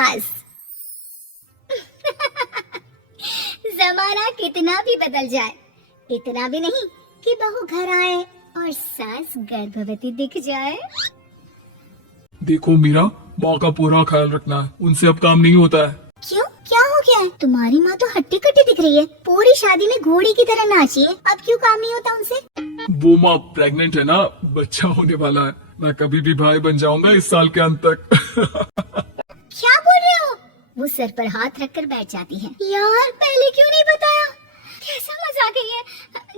सास। जमाना कितना भी बदल जाए, इतना भी नहीं कि बहू घर आए और सास गर्भवती दिख जाए। देखो मीरा, माँ का पूरा ख्याल रखना है, उनसे अब काम नहीं होता है। क्यों, क्या हो गया है? तुम्हारी माँ तो हट्टी कट्टी दिख रही है, पूरी शादी में घोड़ी की तरह नाची है, अब क्यों काम नहीं होता उनसे? वो माँ प्रेग्नेंट है ना, बच्चा होने वाला है। मैं कभी भी भाई बन जाऊंगा इस साल के अंत तक। क्या बोल रहे हो? वो सर पर हाथ रखकर बैठ जाती है। यार पहले क्यों नहीं बताया? कैसा मजाक है ये?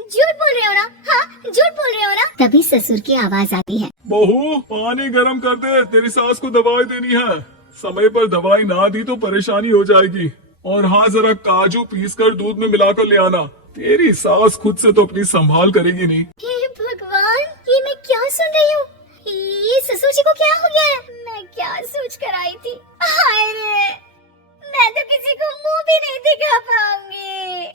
झूठ बोल रहे हो ना? हाँ, झूठ बोल रहे हो ना? तभी ससुर की आवाज आती है। बहू, पानी गर्म कर दे, तेरी सास को दवाई देनी है। समय पर दवाई ना दी तो परेशानी हो जाएगी। और हाँ, जरा काजू पीस कर दूध में मिलाकर ले आना। तेरी सास खुद से तो अपनी संभाल करेगी नहीं। हे भगवान, ये मैं क्या सुन रही हूँ? ये ससुर जी को क्या हो गया है? मैं क्या सोच कर आई थी? हाय रे, मैं तो किसी को मुंह भी नहीं दिखा पाऊंगी।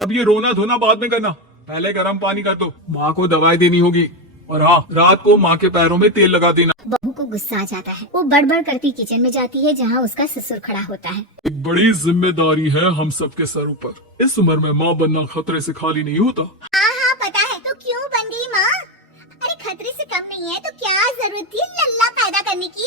अब ये रोना धोना बाद में करना, पहले गर्म पानी कर दो। माँ को दवाई देनी होगी। और हाँ, रात को माँ के पैरों में तेल लगा देना। बहू को गुस्सा आ जाता है, वो बड़बड़ करती किचन में जाती है जहाँ उसका ससुर खड़ा होता है। एक बड़ी जिम्मेदारी है हम सबके सरों पर। इस उम्र में माँ बनना खतरे से खाली नहीं होता। हाँ पता है, तो क्यों बन गई माँ? अरे खतरे से कम नहीं है तो क्या जरूरत थी लल्ला पैदा करने की?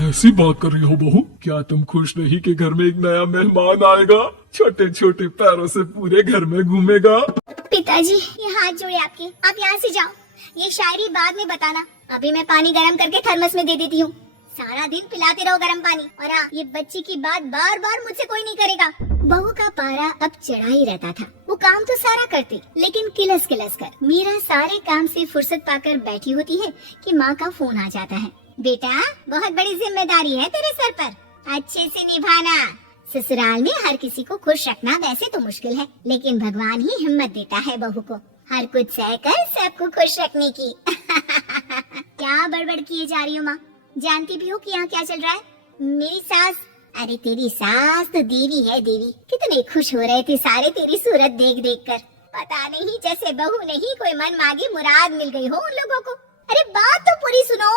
ऐसी बात कर रही हो बहू? क्या तुम खुश नहीं कि घर में एक नया मेहमान आएगा, छोटे छोटे पैरों से पूरे घर में घूमेगा? पिताजी, ये हाथ जोड़े आपके, आप यहाँ से जाओ। ये शायरी बाद में बताना, अभी मैं पानी गर्म करके थर्मस में दे देती हूँ। सारा दिन पिलाते रहो गर्म पानी। और हाँ, ये बच्ची की बात बार बार मुझसे कोई नहीं करेगा। बहू का पारा अब चढ़ा ही रहता था। वो काम तो सारा करती, लेकिन किलस किलस कर। मीरा सारे काम से फुर्सत पाकर बैठी होती है कि माँ का फोन आ जाता है। बेटा, बहुत बड़ी जिम्मेदारी है तेरे सर पर, अच्छे से निभाना। ससुराल में हर किसी को खुश रखना वैसे तो मुश्किल है, लेकिन भगवान ही हिम्मत देता है बहू को हर कुछ सहकर सबको खुश रखने की। क्या बड़बड़ किए जा रही हो माँ? जानती भी हो कि यहाँ क्या चल रहा है? मेरी सास, अरे तेरी सास तो देवी है देवी। कितने खुश हो रहे थे सारे तेरी सूरत देख देख कर। पता नहीं जैसे बहू नहीं कोई मन मांगी मुराद मिल गई हो उन लोगों को। अरे बात तो पूरी सुनो।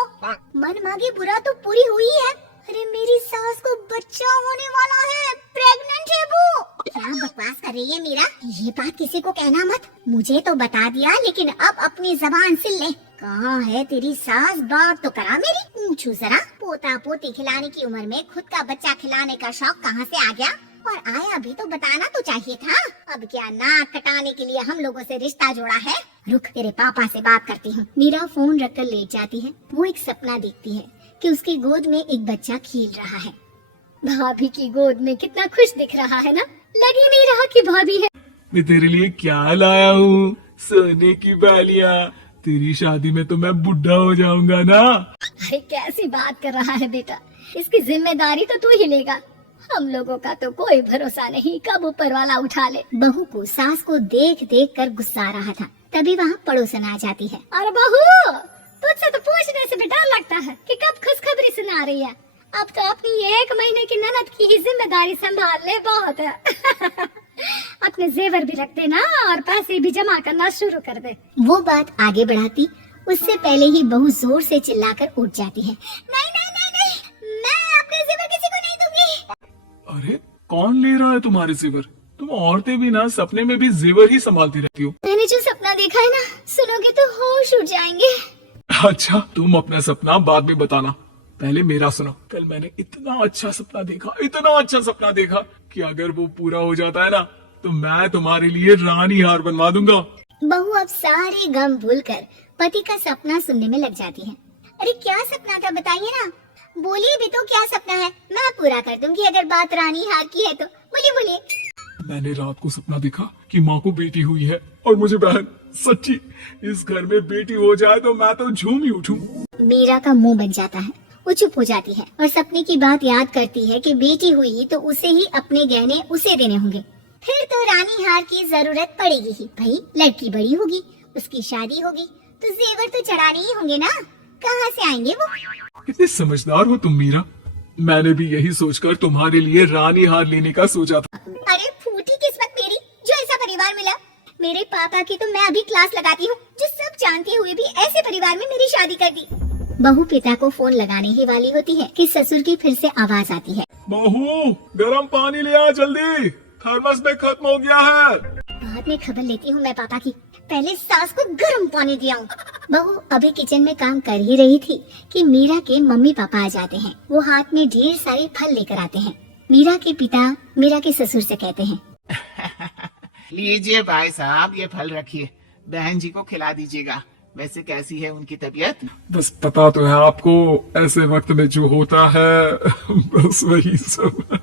मन मांगी बुरा तो पूरी हुई है। अरे मेरी सास को बच्चा होने वाला है, प्रेग्नेंट है वो। क्या बकवास कर रही है मीरा? ये बात किसी को कहना मत। मुझे तो बता दिया, लेकिन अब अपनी जबान सिल ले। कहाँ है तेरी सास? बात तो करा मेरी। पूछू जरा, पोता पोती खिलाने की उम्र में खुद का बच्चा खिलाने का शौक कहाँ से आ गया? और आया भी तो बताना तो चाहिए था। अब क्या नाक कटाने के लिए हम लोगों से रिश्ता जोड़ा है? रुक, तेरे पापा से बात करती हूँ। मीरा फोन रखकर लेट जाती है। वो एक सपना देखती है कि उसकी गोद में एक बच्चा खेल रहा है। भाभी की गोद में कितना खुश दिख रहा है ना? लग ही नहीं रहा कि भाभी है। मैं तेरे लिए क्या लाया हूँ? सोने की बालियाँ। तेरी शादी में तो मैं बुढ़ा हो जाऊंगा ना। अरे कैसी बात कर रहा है बेटा? इसकी जिम्मेदारी तो तू ही लेगा। हम लोगों का तो कोई भरोसा नहीं, कब ऊपर वाला उठा ले। बहू को सास को देख देख कर गुस्सा आ रहा था। तभी वहाँ पड़ोसन आ जाती है। अरे बहू, तुझसे तो पूछने से भी डर लगता है कि कब खुशखबरी सुना रही है। अब तो अपनी 1 महीने की ननद की ही जिम्मेदारी संभाल ले, बहुत है। अपने जेवर भी रख देना और पैसे भी जमा करना शुरू कर दे। वो बात आगे बढ़ाती उससे पहले ही बहू जोर से चिल्लाकर उठ जाती है। नहीं नहीं नहीं नहीं, मैं अपने जेवर किसी को नहीं दूंगी। अरे कौन ले रहा है तुम्हारे जेवर? तुम औरतें भी ना सपने में भी जेवर ही संभालती रहती हो। मैंने जो सपना देखा है ना, सुनोगे तो होश उड़ जाएंगे। अच्छा, तुम अपना सपना बाद में बताना, पहले मेरा सुनो। कल मैंने इतना अच्छा सपना देखा, इतना अच्छा सपना देखा कि अगर वो पूरा हो जाता है ना तो मैं तुम्हारे लिए रानी हार बनवा दूंगा। बहू अब सारे गम भूलकर पति का सपना सुनने में लग जाती है। अरे क्या सपना था बताइए ना? बोलिए भी तो, क्या सपना है? मैं पूरा कर दूंगी अगर बात रानी हार की है तो। बोलिए बोलिए। मैंने रात को सपना देखा कि माँ को बेटी हुई है और मुझे बहन। सच्ची, इस घर में बेटी हो जाए तो मैं तो झूम ही उठूं। मीरा का मुंह बन जाता है, वो चुप हो जाती है और सपने की बात याद करती है कि बेटी हुई तो उसे ही अपने गहने उसे देने होंगे। फिर तो रानी हार की जरूरत पड़ेगी ही। भाई लड़की बड़ी होगी, उसकी शादी होगी तो जेवर तो चढ़ाने ही होंगे ना। कहाँ से आएंगे वो? कितने समझदार हो तुम मीरा। मैंने भी यही सोचकर तुम्हारे लिए रानी हार लेने का सोचा था। अरे फूटी किस्मत मेरी जो ऐसा परिवार मिला। मेरे पापा की तो मैं अभी क्लास लगाती हूँ, जो सब जानते हुए भी ऐसे परिवार में मेरी शादी कर दी। बहू पिता को फोन लगाने ही वाली होती है कि ससुर की फिर से आवाज आती है। बहू गर्म पानी ले आ जल्दी, थर्मस में खत्म हो गया है। बाद में खबर लेती हूँ मैं पापा की, पहले सास को गर्म पानी दिया हूँ। बहू अभी किचन में काम कर ही रही थी कि मीरा के मम्मी पापा आ जाते हैं। वो हाथ में ढेर सारे फल लेकर आते हैं। मीरा के पिता मीरा के ससुर से कहते हैं, लीजिए भाई साहब, ये फल रखिए, बहन जी को खिला दीजिएगा। वैसे कैसी है उनकी तबीयत? बस पता तो है आपको, ऐसे वक्त में जो होता है बस वही सब।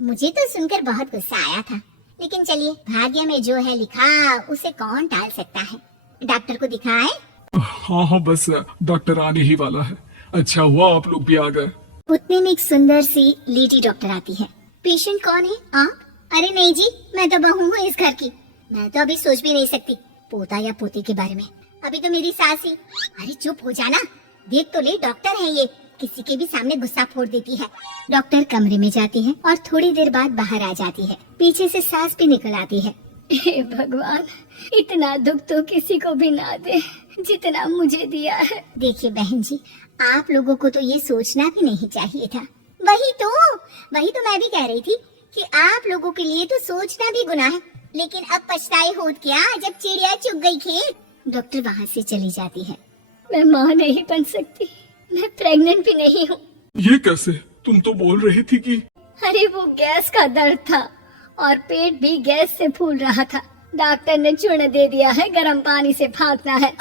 मुझे तो सुनकर बहुत गुस्सा आया था, लेकिन चलिए भाग्य में जो है लिखा उसे कौन टाल सकता है। डॉक्टर को दिखाए? हाँ बस डॉक्टर आने ही वाला है। अच्छा हुआ आप लोग भी आ गए। उतने में एक सुंदर सी लेडी डॉक्टर आती है। पेशेंट कौन है आप? अरे नहीं जी, मैं तो बहू हूँ इस घर की। मैं तो अभी सोच भी नहीं सकती पोता या पोती के बारे में। अभी तो मेरी सास ही। अरे चुप हो जाना, देख तो ले डॉक्टर है ये, किसी के भी सामने गुस्सा फोड़ देती है। डॉक्टर कमरे में जाती है और थोड़ी देर बाद बाहर आ जाती है। पीछे से सास भी निकल आती है। हे भगवान, इतना दुख तो किसी को भी ना दे जितना मुझे दिया है। देखिए बहन जी, आप लोगों को तो ये सोचना भी नहीं चाहिए था। वही तो मैं भी कह रही थी कि आप लोगों के लिए तो सोचना भी गुनाह है, लेकिन अब पछताए होत क्या जब चिड़िया चुग गई खेत। डॉक्टर वहाँ से चली जाती है। मैं माँ नहीं बन सकती, मैं प्रेग्नेंट भी नहीं हूँ। ये कैसे? तुम तो बोल रही थी कि अरे वो गैस का दर्द था और पेट भी गैस से फूल रहा था। डॉक्टर ने चूर्ण दे दिया है, गर्म पानी से भागना है।